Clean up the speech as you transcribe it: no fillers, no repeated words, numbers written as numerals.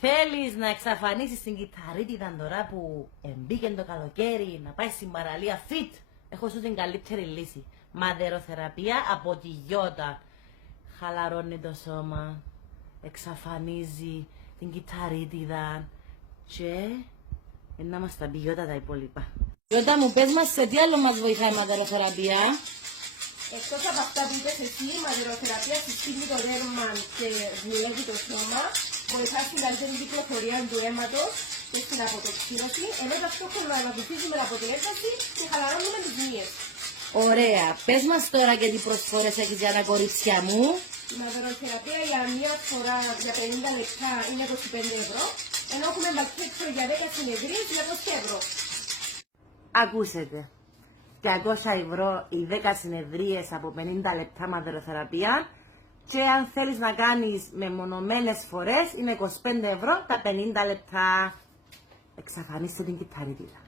Θέλεις να εξαφανίσεις την κυταρίτιδα τώρα που εμπήκε το καλοκαίρι, να πάει στην παραλία fit. Έχω σου την καλύτερη λύση. Μαδεροθεραπεία από τη Γιώτα. Χαλαρώνει το σώμα, εξαφανίζει την κυταρίτιδα και να μας τα πει Γιώτα τα υπόλοιπα. Γιώτα μου, πες μας σε τι άλλο μας βοηθάει η μαδεροθεραπεία. Εκτός από αυτά που είπες εσύ, η μαδεροθεραπεία συστήνει το δέρμα και δουλεύει το σώμα, βοηθά στην καλύτερη κυκλοφορία του αίματος και στην αποτοξίνωση, ενώ ταυτόχρονα αναβουθίζει με αποτελέσματα και χαλαρώνουμε τις μύες. Ωραία. Πες μας τώρα και τι προσφορές έχεις για τα κορίτσια μου. Η μαδεροθεραπεία για μία φορά για 50 λεπτά είναι 25€, ενώ έχουμε πακέτο για 10 συνεδρίες για 20€. Ακούσετε. 200€ οι 10 συνεδρίες από 50 λεπτά μαδεροθεραπεία και αν θέλεις να κάνεις μεμονωμένες φορές είναι 25€ τα 50 λεπτά. Εξαφανίστε την κυταρίτιδα.